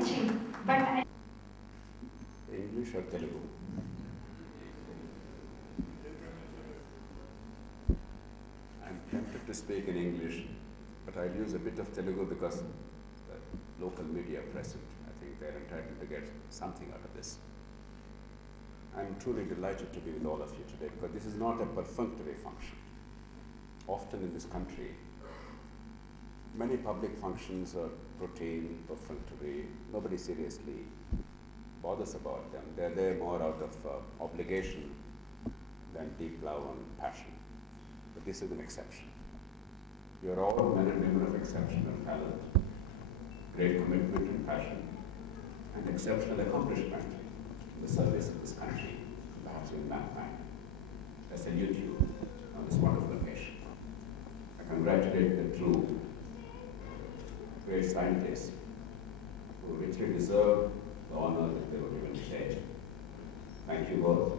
achieved, but I English or Telugu? I'm tempted to speak in English, but I'll use a bit of Telugu because the local media present, I think they're entitled to get something out of this. I'm truly delighted to be with all of you today because this is not a perfunctory function. Often in this country, many public functions are routine, perfunctory, nobody seriously bothers about them. They're there more out of obligation than deep love and passion. But this is an exception. You're all men and women of exceptional talent, great commitment and passion, and exceptional accomplishment in the service of this country, perhaps in mankind. I salute you on this wonderful occasion. I congratulate the two great scientists who richly deserve the honor that they were given today. Thank you both,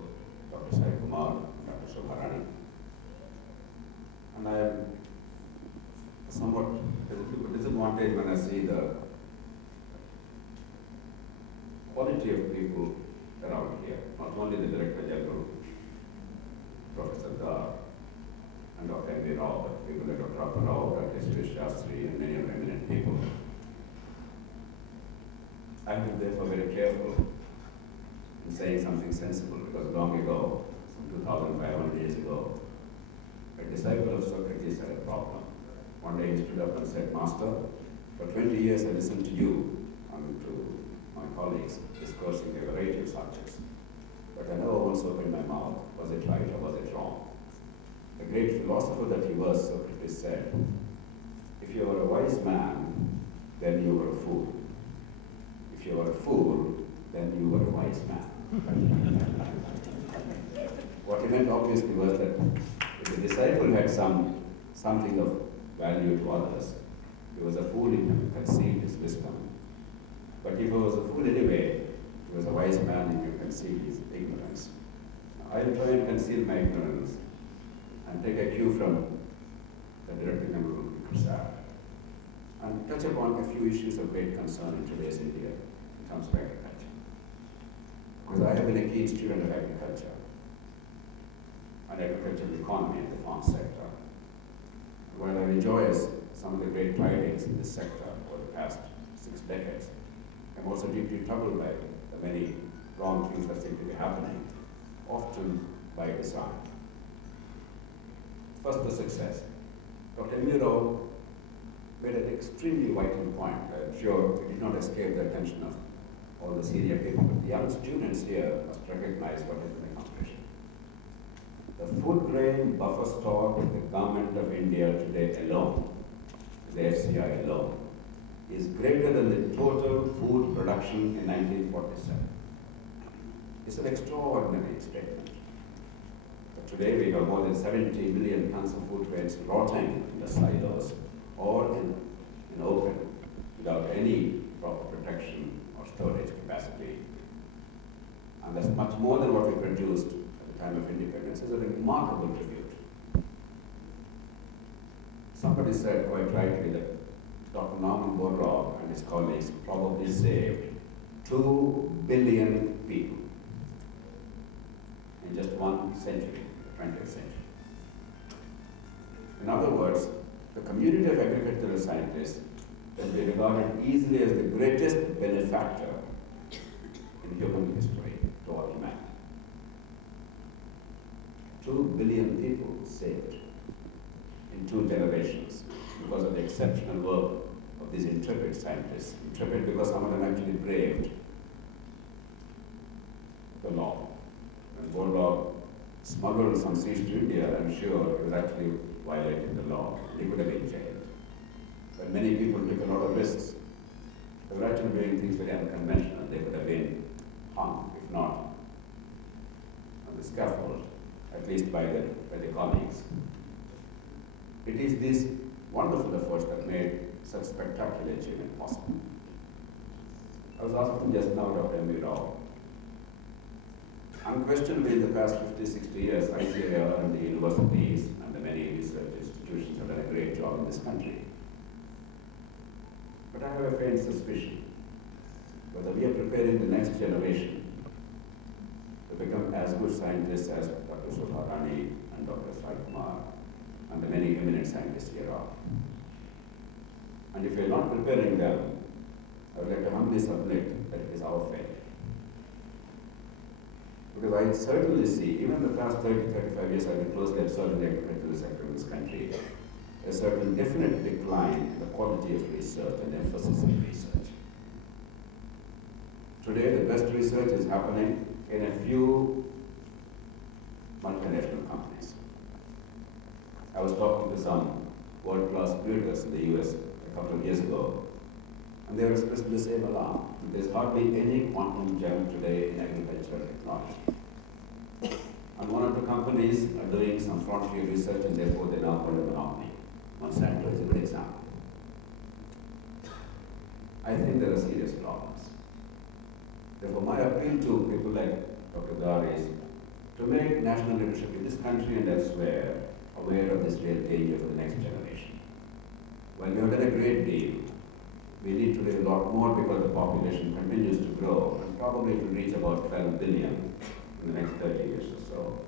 Dr. Sai Kumar and Dr. Shobharani. And I am somewhat disadvantaged when I see the quality of people around here, not only the Director General, Professor Dar, and Dr. M.V. Rao, but people like Dr. Appa Rao, Dr. S. Shastri, and many other eminent people. I have been therefore very careful in saying something sensible because long ago, some 2,500 years ago, a disciple of Socrates had a problem. One day he stood up and said, "Master, for 20 years I listened to you and to my colleagues discussing a variety of subjects, but I never once opened my mouth. Was it right or was it wrong?" The great philosopher that he was, Socrates, said, "If you are a wise man, then you were a fool. If you are a fool, then you were a wise man." What he meant obviously was that if the disciple had something of value to others, he was a fool in him, concealed his wisdom. But if he was a fool anyway, he was a wise man in him, concealed his ignorance. Now, I'll try and conceal my ignorance and take a cue from the Director General Prasad and touch upon a few issues of great concern in today's India in terms of agriculture. Because I have been a keen student of agriculture and agricultural economy in the farm sector. While I enjoy some of the great tidings in this sector over the past 6 decades, I'm also deeply troubled by the many wrong things that seem to be happening, often by design. First, the success. Dr. M.V. Rao made an extremely vital point. I'm sure it did not escape the attention of all the senior people, but the young students here must recognize what has been accomplished. The food grain buffer stock in the government of India today alone, the FCI alone, is greater than the total food production in 1947. It's an extraordinary statement. But today we have more than 70 million tons of food grains rotting in the silos or in open without any proper protection or storage capacity. And that's much more than what we produced at the time of independence. It's a remarkable tribute. Somebody said quite rightly that Dr. Norman Borlaug and his colleagues probably saved 2 billion people in just 1 century, the 20th century. In other words, the community of agricultural scientists can be regarded easily as the greatest benefactor in human history to all humanity. 2 billion people saved in 2 generations because of the exceptional work of these intrepid scientists. Intrepid because some of them actually braved the law. When Borlaug smuggled some seeds to India, I'm sure he was actually violating the law. He could have been jailed. But many people took a lot of risks. They were actually doing things very unconventional. They could have been hung, if not on the scaffold, at least by the colleagues. It is these wonderful efforts that made such spectacular achievement possible. I was asking just now Dr. M.V. Rao. Unquestionably, in the past 50, 60 years, ICAR and the universities and the many research institutions have done a great job in this country. But I have a faint suspicion we are preparing the next generation to become as good scientists as Dr. Swaminathan and Dr. Sai Kumar and the many eminent scientists here are. And if we are not preparing them, I would like to humbly submit that it is our failure. Because I certainly see, even in the past 30, 35 years, I've been closely observing the agricultural sector in this country, a certain definite decline in the quality of research and emphasis on research. Today, the best research is happening in a few multinational companies. I was talking to some world-class breeders in the US a couple of years ago, and they were expressing the same alarm. There's hardly any quantum gem today in agricultural technology. And one or two companies are doing some frontier research, and therefore they now hold a monopoly. Monsanto is a good example. I think there are serious problems. Therefore, my appeal to people like Dr. Dar is to make national leadership in this country and elsewhere aware of this real danger for the next generation. While we have done a great deal, we need to do a lot more because the population continues to grow, and probably it will reach about 12 billion in the next 30 years or so.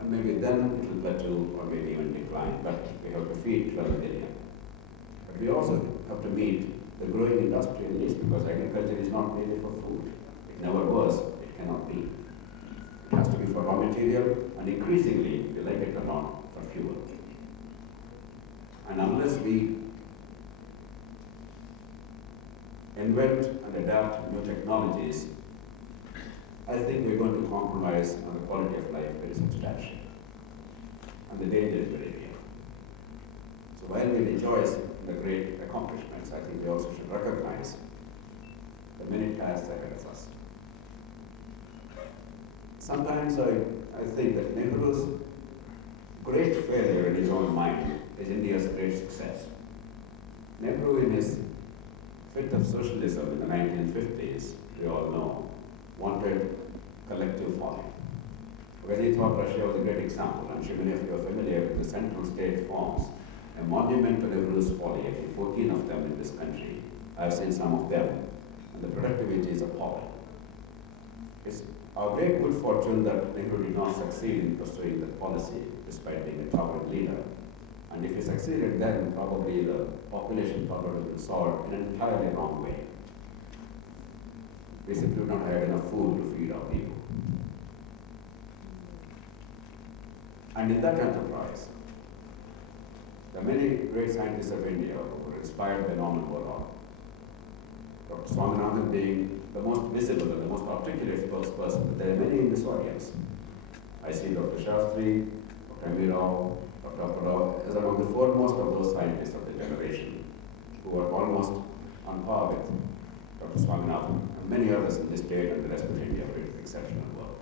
And maybe then it will plateau or maybe even decline, but we have to feed 12 billion. But we also have to meet the growing industrial needs because agriculture is not merely for food. It never was, it cannot be. It has to be for raw material, and increasingly, if you like it or not, for fuel. And unless we invent and adapt new technologies, I think we're going to compromise on the quality of life very substantially. And the danger is very real. So while we rejoice in the great accomplishments, I think we also should recognize the many tasks ahead of us. Sometimes I think that Nehru's great failure in his own mind is India's great success. Nehru, in his fit of socialism in the 1950s, we all know, wanted collective folly. Because he thought Russia was a great example. I'm sure many of you are familiar with the Central State forms, a monument to Nehru's folly, I think 14 of them in this country. I've seen some of them, and the productivity is appalling. It's our great good fortune that Nehru did not succeed in pursuing that policy, despite being a towering leader. And if he succeeded then, probably the population problem would have been solved in an entirely wrong way. We simply do not have enough food to feed our people. And in that enterprise, there are many great scientists of India who were inspired by Norman Borlaug. Dr. Swaminathan being the most visible and the most articulate spokesperson, but there are many in this audience. I see Dr. Shastri, Dr. Amirao, Dr. Apollo as among the foremost of those scientists of the generation who are almost on par with Dr. Swaminathan and many others in this state and the rest of India who did exceptional work.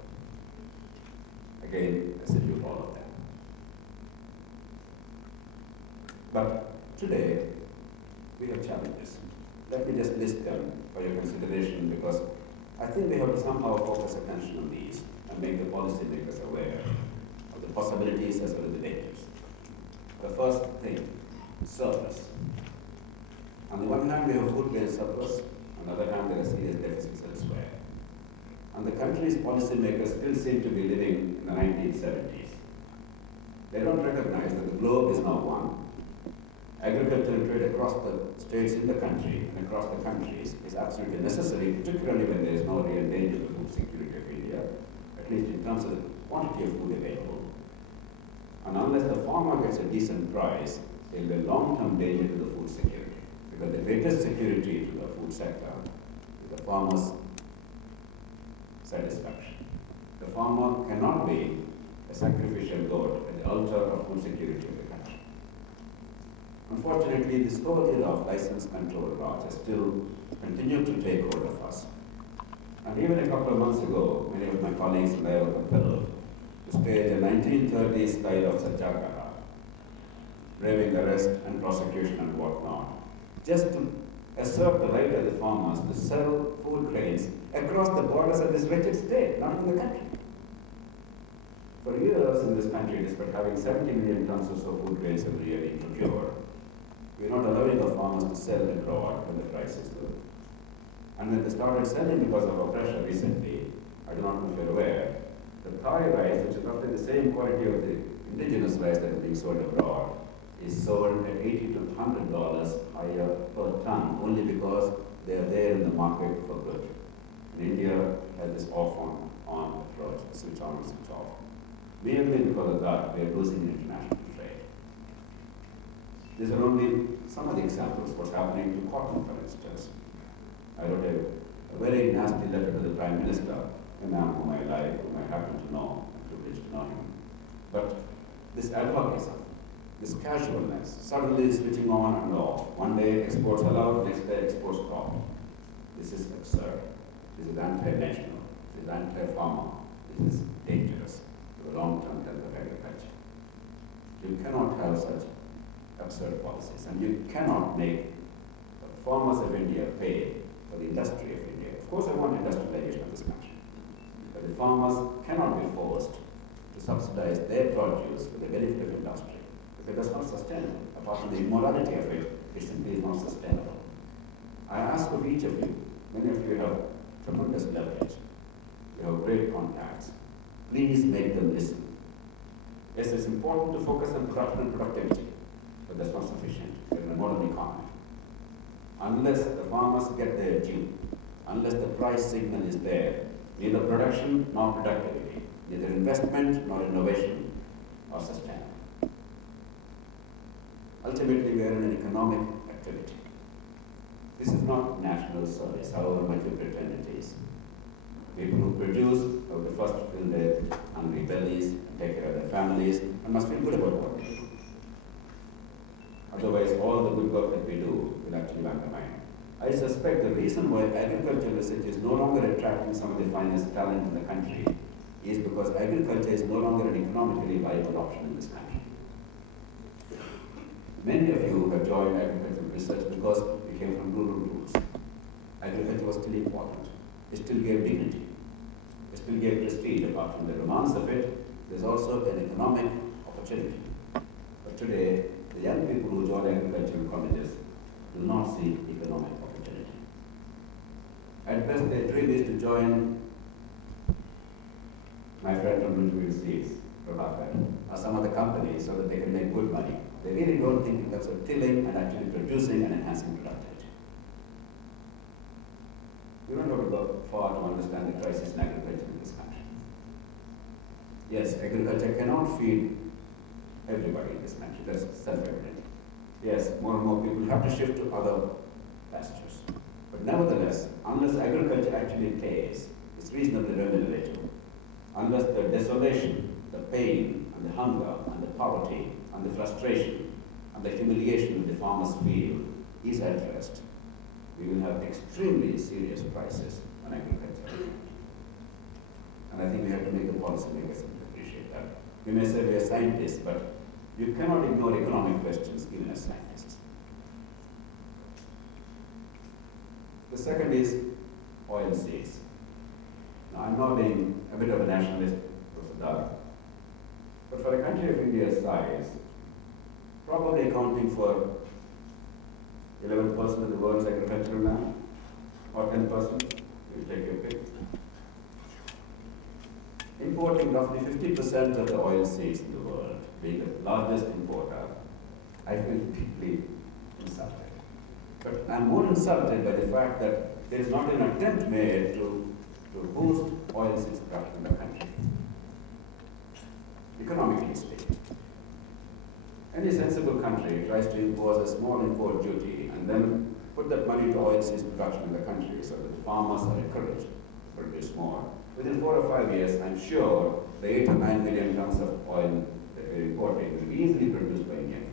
Again, I salute all of them. But today, we have challenges. Let me just list them for your consideration because I think we have to somehow focus attention on these and make the policymakers aware of the possibilities as well as the dangers. The first thing, surplus. On the one hand, we have food grain surplus. On the other hand, there are serious deficits elsewhere. And the country's policymakers still seem to be living in the 1970s. They don't recognize that the globe is now one. Agricultural trade across the states in the country and across the countries is absolutely necessary, particularly when there is no real danger to food security of India, at least in terms of the quantity of food available. And unless the farmer gets a decent price, there will be a long-term danger to the food security. Because the greatest security to the food sector is the farmer's satisfaction. The farmer cannot be a sacrificial goat at the altar of food security of the country. Unfortunately, this whole era of license control laws has still continued to take hold of us. And even a couple of months ago, many of my colleagues and I were compelled to stage a 1930s style of satyagraha, braving arrest and prosecution and whatnot, just to assert the right of the farmers to sell food grains across the borders of this wretched state, not in the country. For years in this country, despite having 70 million tons or so food grains every year being procured, we are not allowing the farmers to sell abroad when the price is low. And when they started selling because of our pressure recently, I do not know if you're aware, the Thai rice, which is roughly the same quality of the indigenous rice that is being sold abroad, is sold at $80 to $100 higher per ton, only because they are there in the market for good. And India has this off-on approach, switch on and switch off. Mainly because of that, we are losing in international trade. These are only some of the examples of what's happening to cotton, for instance. I wrote a very nasty letter to the Prime Minister, a man whom I like, whom I happen to know, I'm privileged to know him. But this advocacy, this casualness, suddenly switching on and off. One day exports allowed, next day exports stopped. This is absurd. This is anti-national. This is anti-farmer. This is dangerous to the long-term health of agriculture. You cannot have such absurd policies, and you cannot make the farmers of India pay for the industry of India. Of course, I want industrialization of this country, but the farmers cannot be forced to subsidize their produce for the benefit of industry, because that's not sustainable. Apart from the immorality of it, it simply is not sustainable. I ask of each of you, many of you have tremendous leverage, you have great contacts, please make them listen. Yes, it's important to focus on production and productivity, but that's not sufficient. We're in a modern economy. Unless the farmers get their due, unless the price signal is there, neither production nor productivity, neither investment nor innovation are sustainable. Ultimately, we are in an economic activity. This is not national service, however much we pretend it is. People who produce have to first fill their hungry bellies, take care of their families, and must feel good about what they do. Otherwise, all the good work that we do will actually undermine. I suspect the reason why agricultural research is no longer attracting some of the finest talent in the country is because agriculture is no longer an economically viable option in this country. Many of you have joined agricultural research because you came from rural roots. Agriculture was still important. It still gave dignity. It still gave prestige. Apart from the romance of it, there's also an economic opportunity. But today, the young people who join agricultural colleges do not see economic opportunity. At best, their dream is to join my friend from Ridgefield Seeds, Prabhakar, or some other company so that they can make good money. They really don't think in terms of tilling and actually producing and enhancing productivity. We don't have to go far to understand the crisis in agriculture in this country. Yes, agriculture cannot feed everybody in this country. That's self-evident. Yes, more and more people have to shift to other pastures. But nevertheless, unless agriculture actually pays, it's reasonably remunerative. Unless the desolation, the pain, and the hunger, and the poverty, and the frustration, and the humiliation that the farmers feel is addressed, we will have extremely serious crisis on agriculture. And I think we have to make the policymakers appreciate that. We may say we are scientists, but you cannot ignore economic questions given as scientists. The second is oil seeds. Now, I'm not being a bit of a nationalist, Professor Doug, but for a country of India's size, probably accounting for 11% of the world's agricultural land, or 10%, you take your pick. Importing roughly 50% of the oil seeds in the world, being the largest importer, I feel deeply insulted. But I'm more insulted by the fact that there is not an attempt made to boost oil seeds production in the country, economically speaking. Any sensible country tries to impose a small import duty and then put that money to oil seeds production in the country so that the farmers are encouraged to produce more. Within 4 or 5 years, I'm sure the 8 or 9 million tons of oil that we're importing will be easily produced by Indian